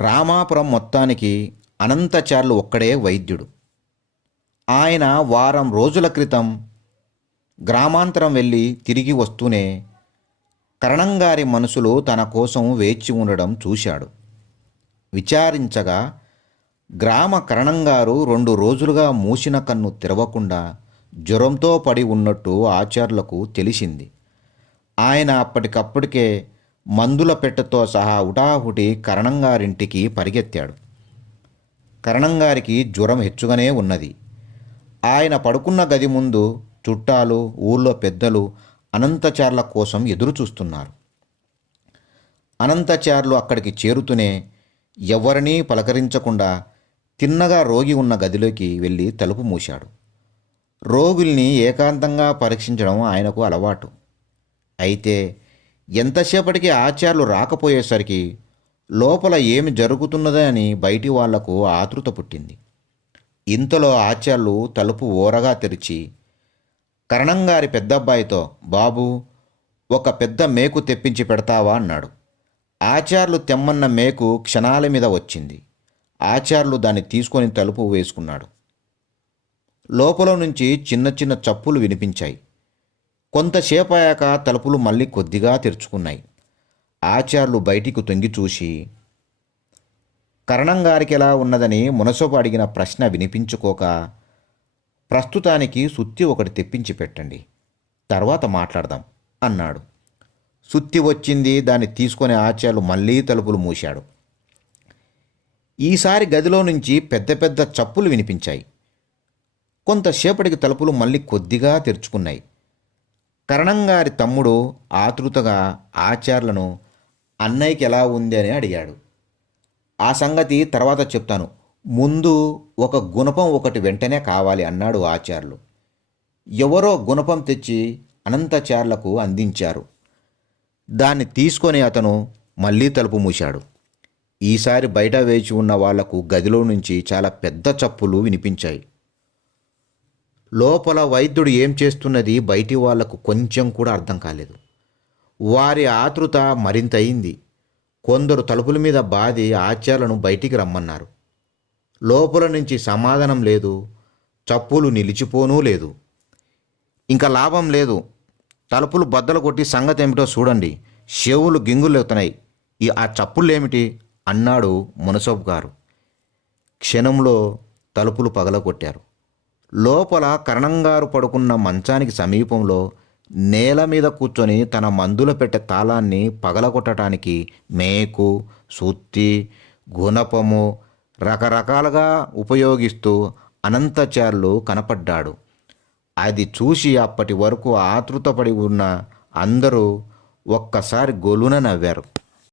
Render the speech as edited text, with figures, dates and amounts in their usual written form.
రామాపురం మొత్తానికి అనంతచార్లు ఒక్కడే వైద్యుడు. ఆయన వారం రోజుల క్రితం గ్రామాంతరం వెళ్ళి తిరిగి వస్తూనే కరణంగారి మనుషులు తన కోసం వేచి ఉండడం చూశాడు. విచారించగా గ్రామ కరణంగారు 2 రోజులుగా మూసిన కన్ను తెరవకుండా జ్వరంతో పడి ఉన్నట్టు ఆచార్యులకు తెలిసింది. ఆయన అప్పటికప్పటికే మందుల పెట్టెతో సహా హుటాహుటి కరణంగారింటికి పరిగెత్తాడు. కరణంగారికి జ్వరం హెచ్చుగానే ఉన్నది. ఆయన పడుకున్న గది ముందు చుట్టాలు, ఊళ్ళో పెద్దలు అనంతచార్ల కోసం ఎదురు చూస్తున్నారు. అనంతచార్లు అక్కడికి చేరుతూనే ఎవరినీ పలకరించకుండా తిన్నగా రోగి ఉన్న గదిలోకి వెళ్ళి తలుపు మూశాడు. రోగుల్ని ఏకాంతంగా పరీక్షించడం ఆయనకు అలవాటు. అయితే ఎంతసేపటికి ఆచార్యులు రాకపోయేసరికి లోపల ఏమి జరుగుతున్నదో అని బయటి వాళ్లకు ఆతృత పుట్టింది. ఇంతలో ఆచార్యులు తలుపు ఓరగా తెరిచి కరణంగారి పెద్దబ్బాయితో, బాబు, ఒక పెద్ద మేకు తెప్పించి పెడతావా అన్నాడు. ఆచార్యులు తెమ్మన్న మేకు క్షణాల మీద వచ్చింది. ఆచార్యులు దాన్ని తీసుకొని తలుపు వేసుకున్నాడు. లోపల నుంచి చిన్న చిన్న చప్పులు వినిపించాయి. కొంతసేపయ్యాక తలుపులు మళ్ళీ కొద్దిగా తెరుచుకున్నాయి. ఆచార్యులు బయటికి తొంగి చూసి కరణంగారికి ఎలా ఉన్నదని మునసబు అడిగిన ప్రశ్న వినిపించుకోక, ప్రస్తుతానికి సుత్తి ఒకటి తెప్పించి పెట్టండి, తర్వాత మాట్లాడదాం అన్నాడు. సుత్తి వచ్చింది. దాన్ని తీసుకొని ఆచార్యులు మళ్ళీ తలుపులు మూశాడు. ఈసారి గదిలో నుంచి పెద్ద పెద్ద చప్పులు వినిపించాయి. కొంతసేపటికి తలుపులు మళ్ళీ కొద్దిగా తెరుచుకున్నాయి. కరణంగారి తమ్ముడు ఆతృతగా ఆచార్యులను అన్నయ్యకి ఎలా ఉంది అని అడిగాడు. ఆ సంగతి తర్వాత చెప్తాను, ముందు ఒక గుణపం ఒకటి వెంటనే కావాలి అన్నాడు ఆచార్యులు. ఎవరో గుణపం తెచ్చి అనంతచార్యులకు అందించారు. దాన్ని తీసుకొని అతను మళ్ళీ తలుపు మూశాడు. ఈసారి బయట వేచి ఉన్న వాళ్లకు గదిలో నుంచి చాలా పెద్ద చప్పులు వినిపించాయి. లోపల వైద్యుడు ఏం చేస్తున్నది బయటి వాళ్లకు కొంచెం కూడా అర్థం కాలేదు. వారి ఆతృత మరింత అయింది. కొందరు తలుపుల మీద బాది ఆచార్యులను బయటికి రమ్మన్నారు. లోపల నుంచి సమాధానం లేదు. చప్పులు నిలిచిపోనూ లేదు. ఇంకా లాభం లేదు, తలుపులు బద్దలు కొట్టి సంగతి ఏమిటో చూడండి, చెవులు గింగులెత్తున్నాయి, ఆ చప్పుళ్ళేమిటి అన్నాడు మునసబు గారు. క్షణంలో తలుపులు పగలగొట్టారు. లోపల కరణంగారు పడుకున్న మంచానికి సమీపంలో నేల మీద కూర్చొని తన మందుల పెట్టె తాళాన్ని పగలగొట్టడానికి మేకు, సుత్తి, గుణపము రకరకాలుగా ఉపయోగిస్తూ అనంతచార్యులు కనపడ్డాడు. అది చూసి అప్పటి వరకు ఆతృతపడి ఉన్న అందరూ ఒక్కసారి గొలున నవ్వారు.